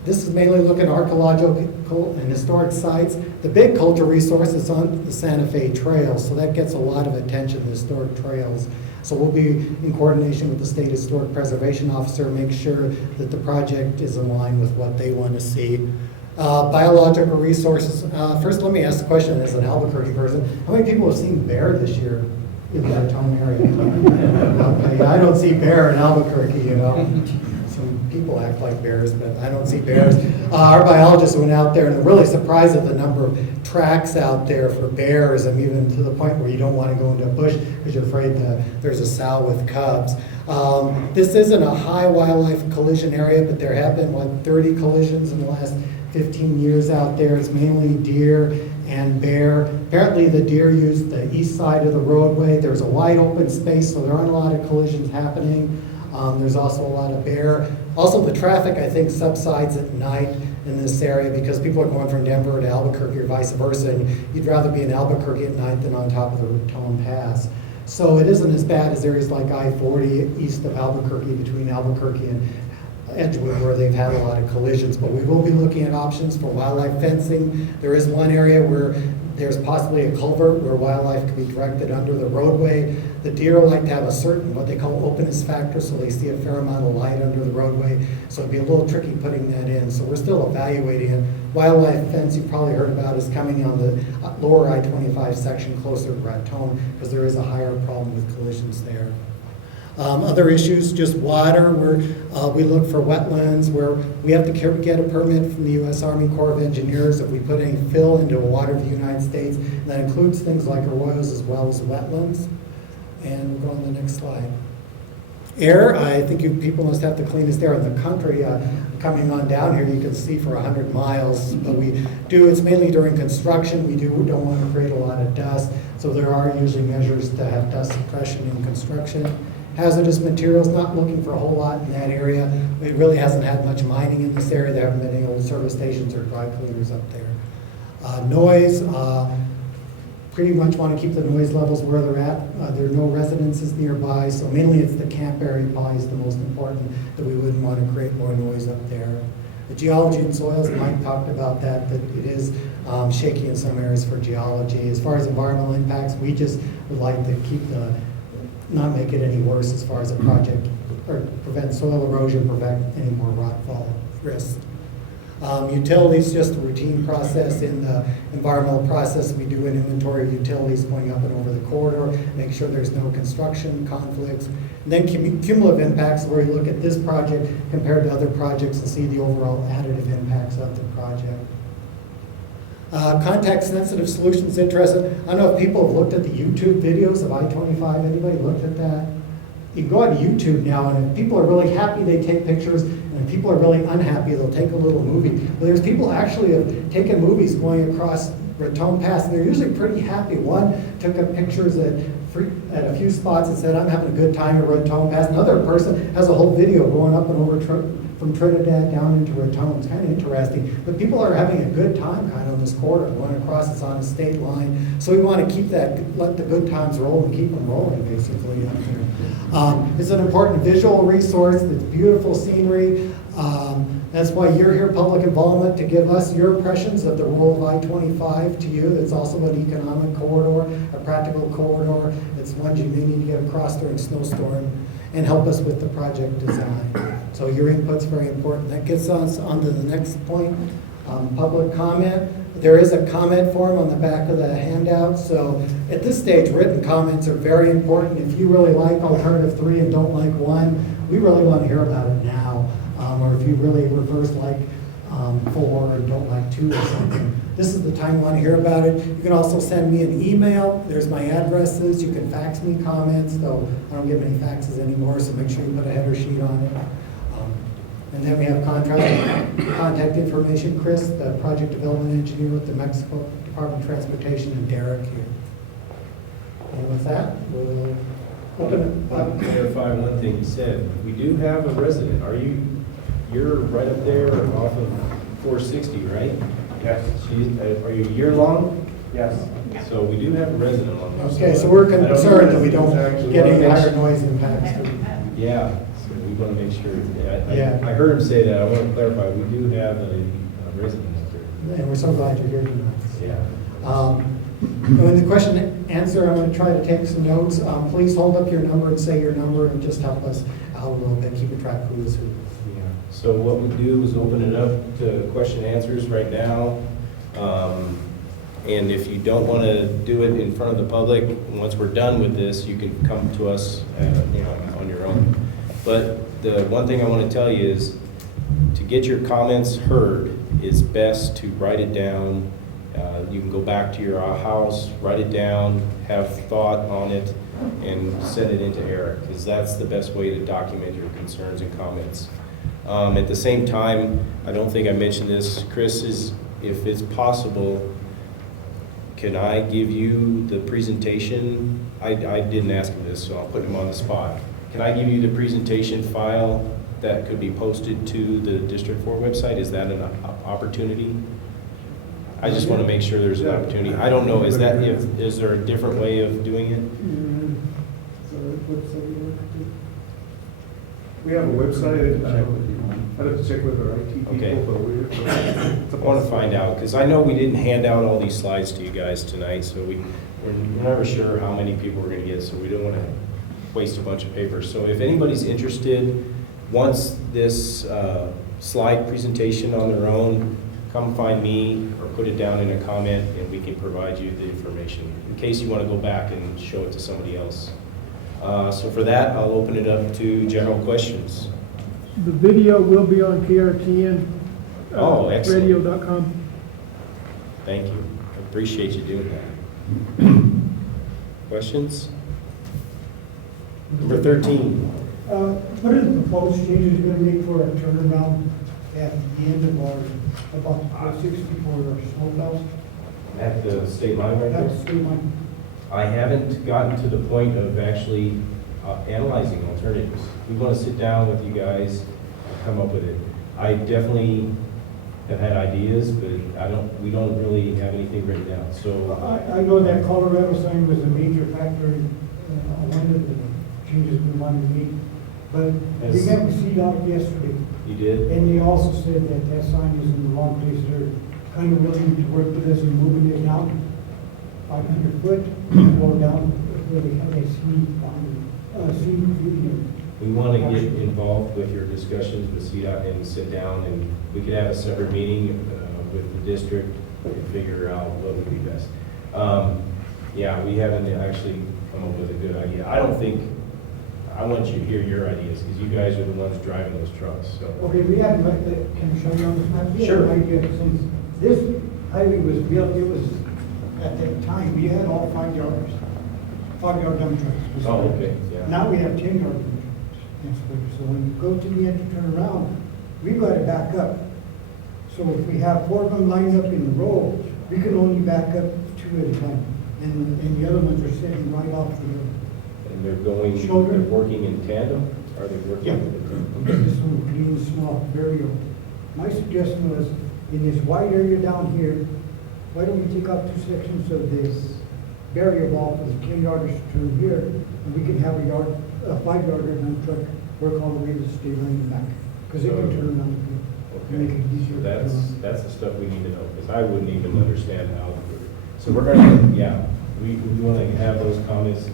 this is mainly looking at archaeological and historic sites. The big cultural resource is on the Santa Fe Trail, so that gets a lot of attention, the historic trails. So we'll be in coordination with the State Historic Preservation Officer, make sure that the project is in line with what they want to see. Biological resources, first let me ask the question as an Albuquerque person, how many people have seen bear this year in the Raton area? Okay, I don't see bear in Albuquerque, you know. Some people act like bears, but I don't see bears. Our biologists went out there and they're really surprised at the number of tracks out there for bears, and even to the point where you don't want to go into a bush because you're afraid that there's a sow with cubs. This isn't a high wildlife collision area, but there have been, 30 collisions in the last 15 years out there. It's mainly deer and bear. Apparently the deer used the east side of the roadway. There's a wide open space, so there aren't a lot of collisions happening. There's also a lot of bear. Also, the traffic, I think, subsides at night in this area because people are going from Denver to Albuquerque or vice versa, and you'd rather be in Albuquerque at night than on top of the Raton Pass. So it isn't as bad as areas like I-40 east of Albuquerque, between Albuquerque and Edgewood, where they've had a lot of collisions. But we will be looking at options for wildlife fencing. There is one area where there's possibly a culvert where wildlife can be directed under the roadway. The deer like to have a certain, what they call openness factor, so they see a fair amount of light under the roadway. So it'd be a little tricky putting that in. So we're still evaluating it. Wildlife fence you've probably heard about is coming on the lower I-25 section closer to Raton because there is a higher problem with collisions there. Other issues, just water, where we look for wetlands, where we have to get a permit from the U.S. Army Corps of Engineers if we put any fill into a water of the United States. And that includes things like arroyos as well as wetlands. And we'll go on to the next slide. Air, I think you people must have the cleanest air in the country. Coming on down here, you can see for 100 miles, but it's mainly during construction. We don't want to create a lot of dust, so there are usually measures to have dust suppression in construction. Hazardous materials, not looking for a whole lot in that area. It really hasn't had much mining in this area. There haven't been any old service stations or dry cleaners up there. Noise, pretty much want to keep the noise levels where they're at. There are no residences nearby, so mainly it's the camp area probably is the most important, that we wouldn't want to create more noise up there. The geology and soils, Mike talked about that it is shaky in some areas for geology. As far as environmental impacts, we just would like to not make it any worse as far as a project, or prevent soil erosion, prevent any more rockfall risk. Utilities, just a routine process in the environmental process. We do an inventory of utilities going up and over the corridor, make sure there's no construction conflicts. And then cumulative impacts, where we look at this project compared to other projects and see the overall additive impacts of the project. Contact-sensitive solutions interested. I don't know if people have looked at the YouTube videos of I-25. Anybody looked at that? You can go on YouTube now, and if people are really happy, they take pictures, and if people are really unhappy, they'll take a little movie. But there's people actually have taken movies going across Raton Pass, and they're usually pretty happy. One took pictures at a few spots and said, I'm having a good time at Raton Pass. Another person has a whole video going up and over from Trinidad down into Raton. It's kind of interesting. But people are having a good time kind of on this corridor, going across, it's on a state line. So we want to keep that, let the good times roll and keep them rolling, basically, up there. It's an important visual resource. It's beautiful scenery. That's why you're here, public involvement, to give us your impressions of the role of I-25 to you. It's also an economic corridor, a practical corridor. It's one you may need to get across during snowstorm, and help us with the project design. So your input's very important. That gets us on to the next point, public comment. There is a comment form on the back of the handout. So at this stage, written comments are very important. If you really like alternative 3 and don't like 1, we really want to hear about it now. Or if you really reverse like 4 and don't like 2 or something. This is the time you want to hear about it. You can also send me an email. There's my addresses. You can fax me comments, though I don't get many faxes anymore, so make sure you put a header sheet on it. And then we have contact information. Chris, the project development engineer with the Mexico Department of Transportation, and Derek here. And with that, we'll open it I'll up. clarify one thing you said. We do have a resident. You're right up there off of 460, right? Yes, Are you year long? yes. So we do have a resident on there. Okay, so we're I don't know concerned if that we don't actually get any wanna make higher sure- noise impacts. Yeah, so we want to make sure. Yeah. I heard him say that. I want to clarify. We do have a resident up there. And we're so glad you're here tonight. Yeah. In the question and answer, I'm going to try to take some notes. Please hold up your number and say your number and just help us out a little bit, keeping track of who is who. Yeah. So what we do is open it up to question and answers right now. And if you don't want to do it in front of the public, once we're done with this, you can come to us, on your own. But the one thing I want to tell you is, to get your comments heard, it's best to write it down. You can go back to your house, write it down, have thought on it, and send it into Eric, because that's the best way to document your concerns and comments. At the same time, I don't think I mentioned this, Chris, if it's possible, can I give you the presentation? I didn't ask him this, so I'll put him on the spot. Can I give you the presentation file that could be posted to the District 4 website? Is that an opportunity? I just want to make sure there's an opportunity. I don't know, is there a different way of doing it? We have a website, I'd have to check with our IT people, Okay. but I want to find out, because I know we didn't hand out all these slides to you guys tonight, so we're never sure how many people we're going to get, so we don't want to waste a bunch of paper. So if anybody's interested, once this slide presentation on their own, come find me or put it down in a comment and we can provide you the information in case you want to go back and show it to somebody else. So for that, I'll open it up to general questions. The video will be on KRTN. Oh, excellent. Radio.com. Thank you. I appreciate you doing that. Questions? Number 13. What are the proposed changes you're gonna make for a turnaround at the end of our, about 460 for our smokehouse? At the state line right That's there? state line. I haven't gotten to the point of actually analyzing alternatives. We want to sit down with you guys and come up with it. I definitely have had ideas, but we don't really have anything written down. So I know that Colorado sign was a major factor in one of the changes we wanted to make. But we Yes. met with CDOT yesterday, you did? and they also said that that sign is in the wrong place. They're kind of willing to work with us in moving it down 500 foot or down where they have that speed boundary. We want to get involved with your discussions with CDOT and sit down, and we could have a separate meeting with the district and figure out what would be best. Yeah, we haven't actually come up with a good idea. I want you to hear your ideas, because you guys are the ones driving those trucks, so. Okay, we have, can I show you on this map? We have Sure. an idea, since this highway was built, it was, at that time, we had all 5 yard dump trucks. Oh, okay, yeah. Now we have 10 yard dump trucks. So when you go to the end to turn around, we've got to back up. So if we have 4 of them lined up in a row, we can only back up 2 at a time. And the other ones are sitting right off the road. And they're Shoulder. working in tandem? are they working? This one clean, small burial. My suggestion was, in this wide area down here, why don't we take out 2 sections of this burial wall for the 10-yarders to turn here, and we can have a 5-yarder dump truck work all the way to the state line and back, because they can turn around and make it easier. That's the stuff we need to know, because I wouldn't even understand how. So we're gonna, yeah, we want to have those comments.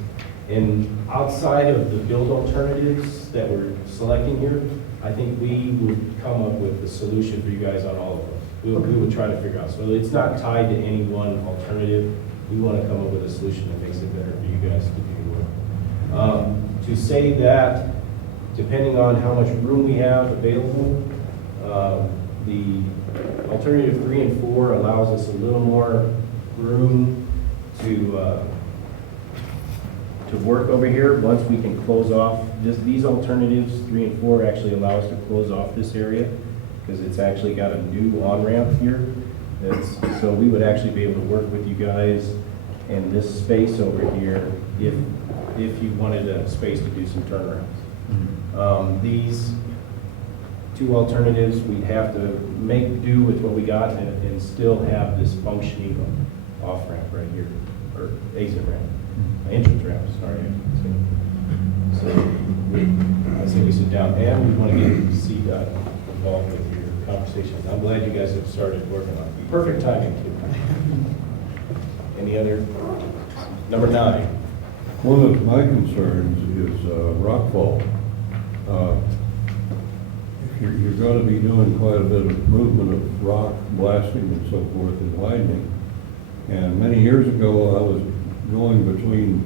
And outside of the build alternatives that we're selecting here, I think we would come up with a solution for you guys on all of those. We would try to figure out. So it's not tied to any one alternative. We want to come up with a solution that makes it better for you guys to do with. To say that, depending on how much room we have available, the alternative 3 and 4 allows us a little more room to work over here. Once we can close off, these alternatives, 3 and 4, actually allow us to close off this area because it's actually got a new on-ramp here. So we would actually be able to work with you guys in this space over here if you wanted a space to do some turnarounds. These 2 alternatives, we'd have to make do with what we got and still have this functioning off-ramp right here, or exit ramp, entrance ramp, sorry. So I say we sit down, and we want to get CDOT involved with your conversations. I'm glad you guys have started working on it. Perfect timing, too. Any other? Number 9. One of my concerns is rockfall. You're going to be doing quite a bit of movement of rock blasting and so forth and widening. And many years ago, I was going between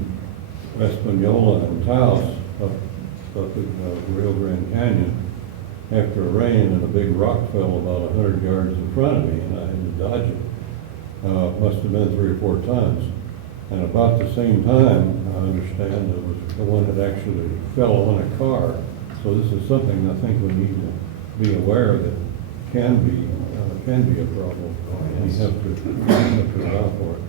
Espanola and Taos up in Rio Grande Canyon after a rain, and a big rock fell about 100 yards in front of me, and I had to dodge it. Must have been 3 or 4 times. And about the same time, I understand, it was the one that actually fell on a car. So this is something I think we need to be aware that can be a problem. We have to allow for it.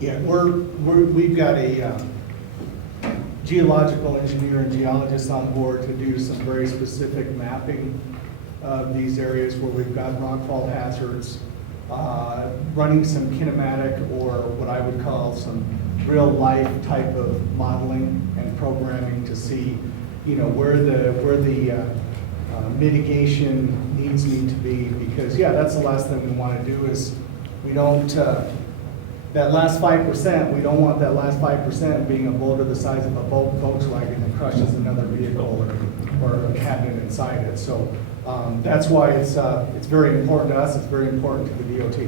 Yeah, we've got a geological engineer and geologist on board to do some very specific mapping of these areas where we've got rockfall hazards, running some kinematic, or what I would call some real life type of modeling and programming to see, where the mitigation needs need to be, because that's the last thing we want to do is we don't, that last 5%, we don't want that last 5% being a boulder the size of a Volkswagen that crushes another vehicle or a cabinet inside it. So that's why it's very important to us, it's very important to the DOT.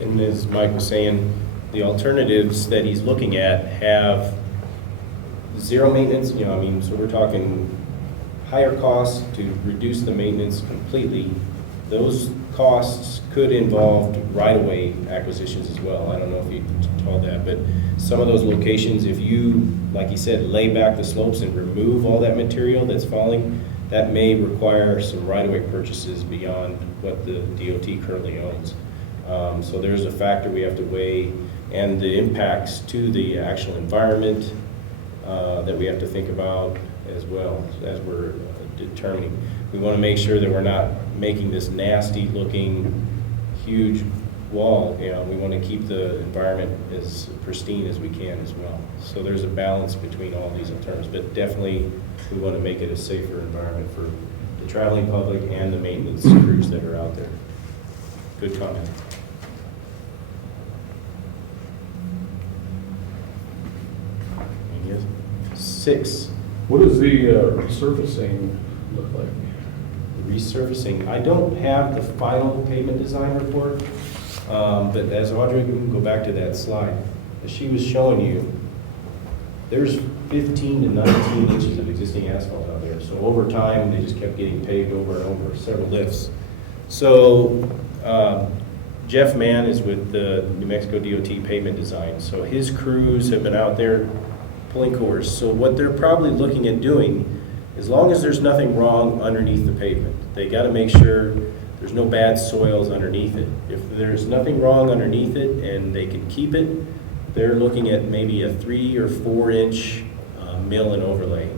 And as Mike was saying, the alternatives that he's looking at have zero maintenance, so we're talking higher costs to reduce the maintenance completely. Those costs could involve right-of-way acquisitions as well. I don't know if you told that, but some of those locations, if you, like he said, lay back the slopes and remove all that material that's falling, that may require some right-of-way purchases beyond what the DOT currently owns. So there's a factor we have to weigh, and the impacts to the actual environment that we have to think about as well as we're determining. We want to make sure that we're not making this nasty looking huge wall. We want to keep the environment as pristine as we can as well. So there's a balance between all these alternatives, but definitely we want to make it a safer environment for the traveling public and the maintenance crews that are out there. Good comment. Yes. 6. What does the resurfacing look like? Resurfacing, I don't have the final pavement design report, but as Audrey, we can go back to that slide. As she was showing you, there's 15 to 19 inches of existing asphalt out there. So over time, they just kept getting paved over and over, several lifts. So Jeff Mann is with the New Mexico DOT pavement design. So his crews have been out there pulling cores. So what they're probably looking at doing, as long as there's nothing wrong underneath the pavement, they got to make sure there's no bad soils underneath it. If there's nothing wrong underneath it and they can keep it, they're looking at maybe a 3 or 4 inch mill and overlay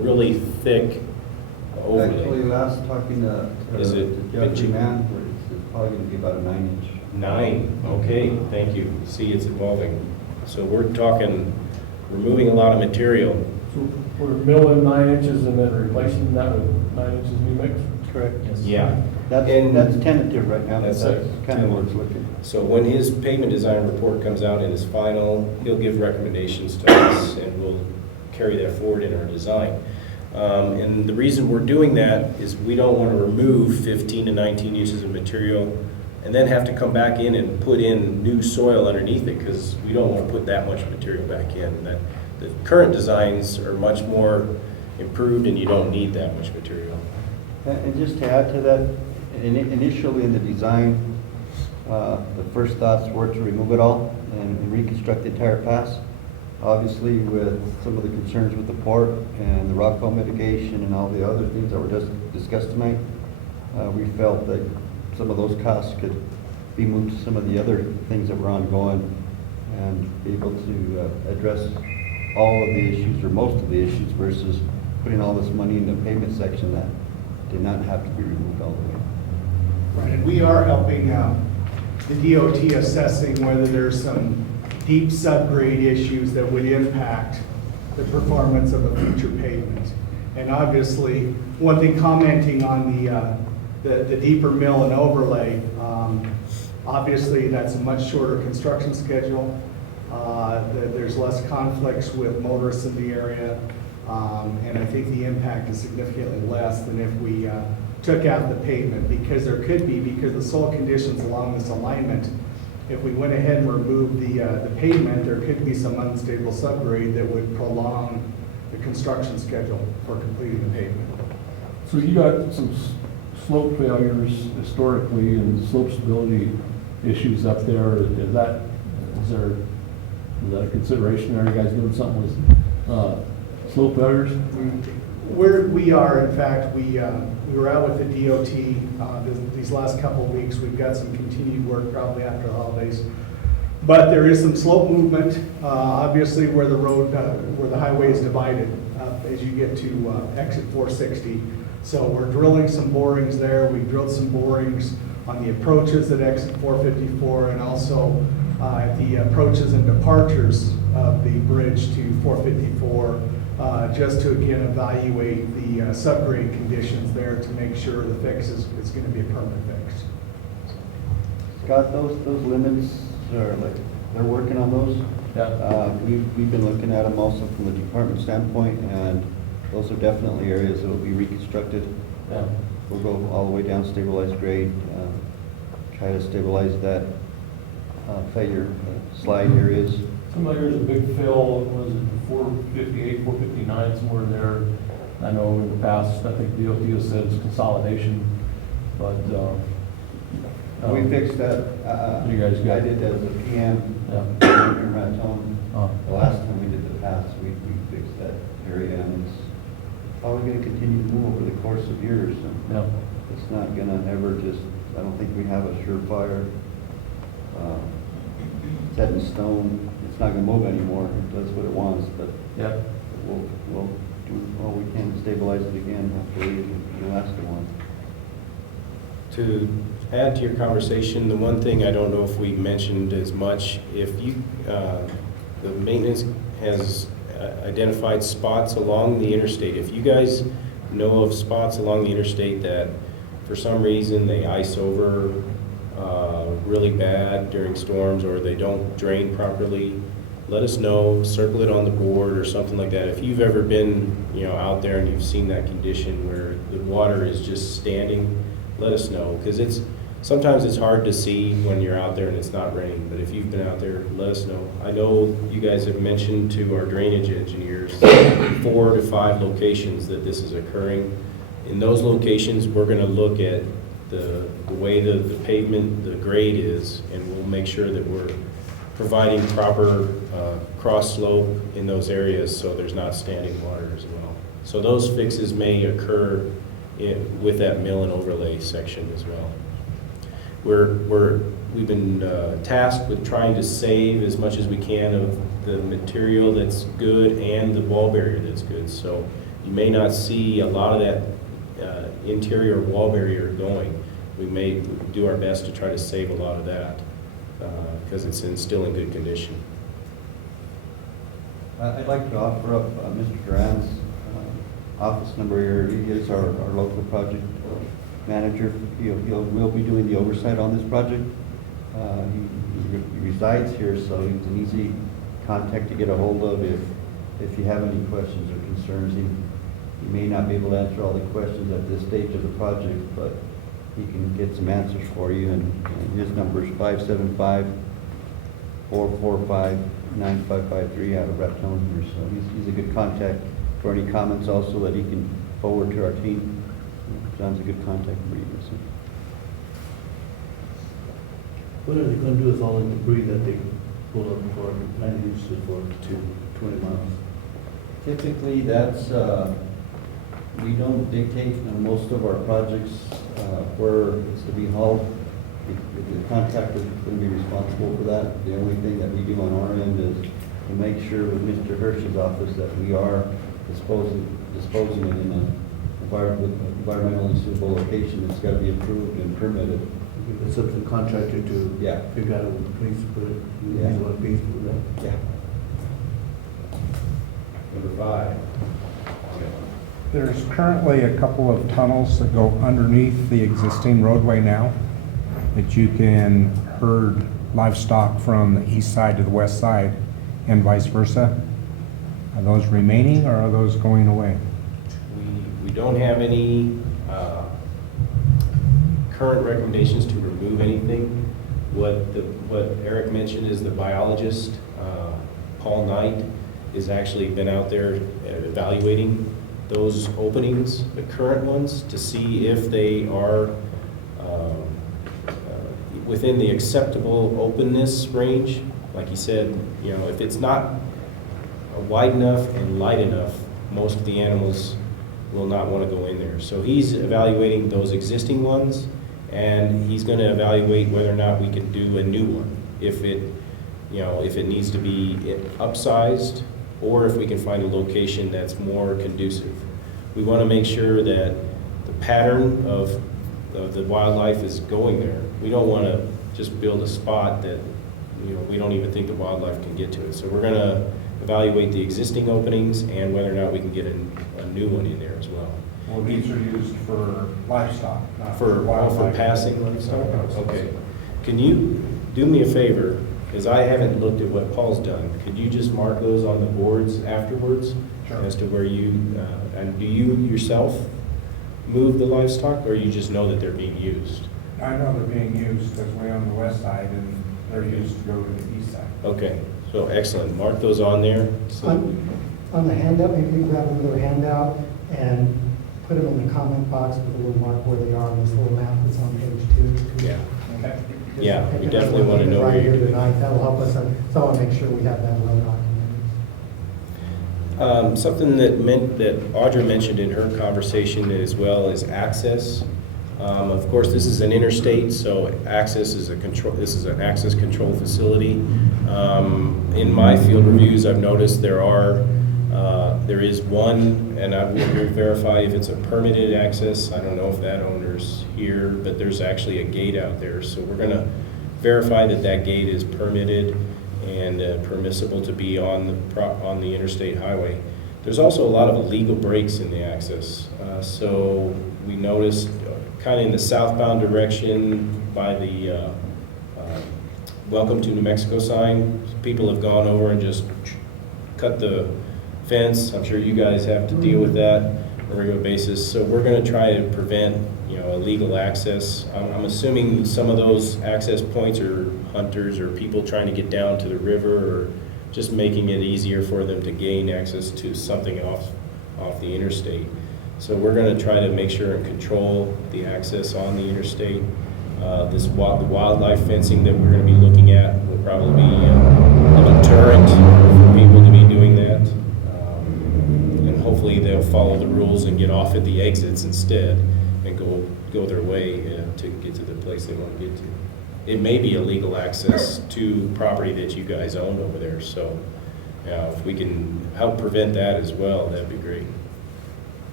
really thick overlay. Actually, last talking to Is it Jeffrey pitchy? Mann, it's probably gonna be about a 9-inch. 9, okay, thank you. See, it's evolving. So we're talking, removing a lot of material. So we're milling 9 inches and then replacing that with 9 inches new mix? Correct. Yeah. That's, that's tentative right now, but That's that's a- kind of where it's looking. So when his pavement design report comes out in his final, he'll give recommendations to us, and we'll carry that forward in our design. And the reason we're doing that is we don't want to remove 15 to 19 inches of material and then have to come back in and put in new soil underneath it, because we don't want to put that much material back in. The current designs are much more improved, and you don't need that much material. And just to add to that, initially in the design, the first thoughts were to remove it all and reconstruct the entire pass. Obviously, with some of the concerns with the port and the rockfall mitigation and all the other things that were just discussed tonight, we felt that some of those costs could be moved to some of the other things that were ongoing and be able to address all of the issues or most of the issues versus putting all this money in the pavement section that did not have to be removed all the way. Right, and we are helping the DOT assessing whether there's some deep subgrade issues that would impact the performance of a future pavement. And obviously, one thing commenting on the deeper mill and overlay, obviously that's a much shorter construction schedule. There's less conflicts with motorists in the area, and I think the impact is significantly less than if we took out the pavement, because there could be, because the soil conditions along this alignment, if we went ahead and removed the pavement, there could be some unstable subgrade that would prolong the construction schedule for completing the pavement. So you got some slope failures historically and slope stability issues up there. Is that a consideration? Are you guys doing something with slope failures? We are, in fact, we were out with the DOT these last couple of weeks. We've got some continued work probably after the holidays. But there is some slope movement, obviously where the road, where the highway is divided as you get to exit 460. So we're drilling some borings there. We've drilled some borings on the approaches at exit 454 and also at the approaches and departures of the bridge to 454. Just to again evaluate the subgrade conditions there to make sure the fix is going to be a permanent fix. Scott, those limits are like, they're working on those. Yeah. We've been looking at them also from the department standpoint, and those are definitely areas that will be reconstructed. Yeah. We'll go all the way down, stabilize grade, try to stabilize that failure slide areas. Some areas a big fill, was it 458, 459, somewhere there. I know in the past, I think DOT has said it's consolidation, but We fixed that. You guys got- I did as a PM Yeah. in Raton. The last time we did the pass, we fixed that area, and it's probably going to continue to move over the course of years. And Yeah. it's not going to ever just, I don't think we have a surefire set in stone. It's not going to move anymore. It does what it wants, but Yeah. we'll do all we can to stabilize it again after we last one. To add to your conversation, the one thing I don't know if we mentioned as much, if you, the maintenance has identified spots along the interstate. If you guys know of spots along the interstate that for some reason they ice over really bad during storms, or they don't drain properly, let us know, circle it on the board or something like that. If you've ever been, out there and you've seen that condition where the water is just standing, let us know, because sometimes it's hard to see when you're out there and it's not raining, but if you've been out there, let us know. I know you guys have mentioned to our drainage engineers 4 to 5 locations that this is occurring. In those locations, we're going to look at the way the pavement, the grade is, and we'll make sure that we're providing proper cross slope in those areas so there's not standing water as well. So those fixes may occur with that mill and overlay section as well. We've been tasked with trying to save as much as we can of the material that's good and the wall barrier that's good. So you may not see a lot of that interior wall barrier going. We may do our best to try to save a lot of that because it's still in good condition. I'd like to offer up Mr. Duran's office number here. He is our local project manager. We'll be doing the oversight on this project. He resides here, so he's an easy contact to get a hold of if you have any questions or concerns. He may not be able to answer all the questions at this stage of the project, but he can get some answers for you, and his number is 575-445-9553 out of Raton here, so he's a good contact for any comments also that he can forward to our team. John's a good contact for you. So. What are they going to do with all the debris that they pull up for land use for 20 miles? Typically, that's, we don't dictate on most of our projects where it's to be hauled. The contractor is going to be responsible for that. The only thing that we do on our end is to make sure with Mr. Hirsch's office that we are disposing it in an environmentally suitable location. It's got to be approved and permitted. It's up to the contractor to figure out what place to put it. Yeah. What place to put it. Yeah. Number 5. There's currently a couple of tunnels that go underneath the existing roadway now that you can herd livestock from the east side to the west side and vice versa. Are those remaining or are those going away? We don't have any current recommendations to remove anything. What Eric mentioned is the biologist, Paul Knight, has actually been out there evaluating those openings, the current ones, to see if they are within the acceptable openness range. Like he said, you know, if it's not wide enough and light enough, most of the animals will not want to go in there. So he's evaluating those existing ones, and he's going to evaluate whether or not we can do a new one, if it needs to be upsized, or if we can find a location that's more conducive. We want to make sure that the pattern of the wildlife is going there. We don't want to just build a spot that, you know, we don't even think the wildlife can get to it. So we're going to evaluate the existing openings and whether or not we can get a new one in there as well. Well, these are used for livestock, not For wildlife. passing livestock? Okay. Can you do me a favor, because I haven't looked at what Paul's done. Could you just mark those on the boards afterwards? Sure. As to where you, and do you yourself move the livestock, or you just know that they're being used? I know they're being used because we're on the west side and they're used to go to the east side. Okay, so excellent. Mark those on there. So On the handout, maybe grab another handout and put them in the comment box with a little mark where they are on this little map that's on page 2. Yeah. Okay. Yeah, we definitely want to know where right you're here doing. tonight. That'll help us, so I'll make sure we have that well documented. Something that Audra mentioned in her conversation as well is access. Of course, this is an interstate, so access is this is an access control facility. In my field reviews, I've noticed there is one, and I will verify if it's a permitted access. I don't know if that owner's here, but there's actually a gate out there. So we're going to verify that gate is permitted and permissible to be on the interstate highway. There's also a lot of illegal breaks in the access. So we noticed kind of in the southbound direction by the Welcome to New Mexico sign, people have gone over and just cut the fence. I'm sure you guys have to deal with that on a regular basis. So we're going to try to prevent, illegal access. I'm assuming some of those access points are hunters or people trying to get down to the river, or just making it easier for them to gain access to something off the interstate. So we're going to try to make sure and control the access on the interstate. The wildlife fencing that we're going to be looking at will probably be a deterrent for people to be doing that. And hopefully they'll follow the rules and get off at the exits instead and go their way to get to the place they want to get to. It may be illegal access to property that you guys own over there, so if we can help prevent that as well, that'd be great.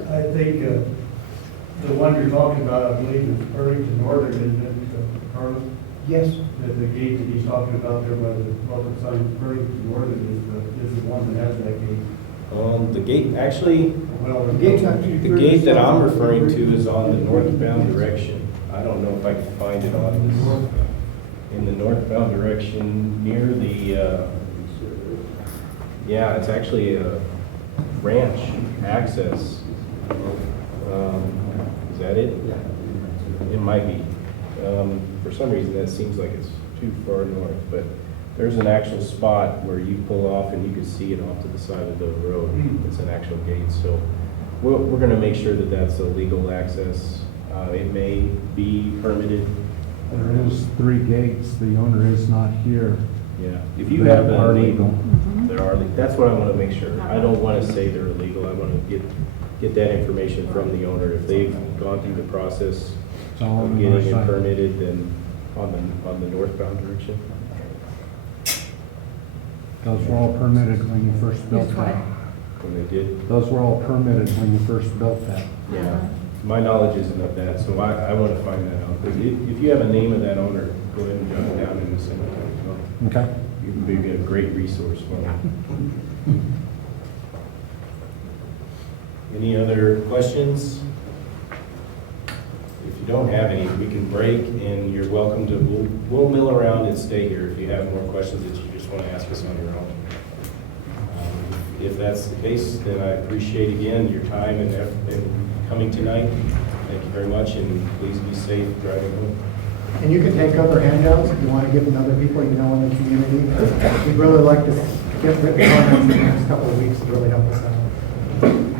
I think the one you're talking about, I believe, is Burlington Northern, isn't it, Carlos? Yes, The gate that he's talking about there by the welcome sign, Burlington Northern is the one that has that gate. The gate, actually, Well, the gate's actually. the gate that I'm referring to is on the northbound direction. I don't know if I can find it on this, in the northbound direction near the, yeah, it's actually a ranch access. Is that it? It might be. For some reason, that seems like it's too far north, but there's an actual spot where you pull off and you can see it off to the side of the road. It's an actual gate, so we're gonna make sure that that's a legal access. It may be permitted. There is 3 gates, the owner is not here. Yeah, if you They have a are legal, legal. there are, that's what I want to make sure. I don't want to say they're illegal, I want to get that information from the owner. If they've gone through the process It's all on of the north getting it side. permitted, then on the northbound direction. Those were all permitted when you first built Yes, what? that. When they did, Those were all permitted when you first built that. yeah. My knowledge isn't of that, so I want to find that out. If you have a name of that owner, go ahead and jot it down in the cemetery. Okay. You can be a great resource for me. Any other questions? If you don't have any, we can break, and you're welcome to, we'll mill around and stay here if you have more questions that you just want to ask us on your own. If that's the case, then I appreciate again your time and coming tonight. Thank you very much, and please be safe driving home. And you can take other handouts if you want to give them to other people you know in the community. We'd really like to get written comments in the next couple of weeks to really help us out.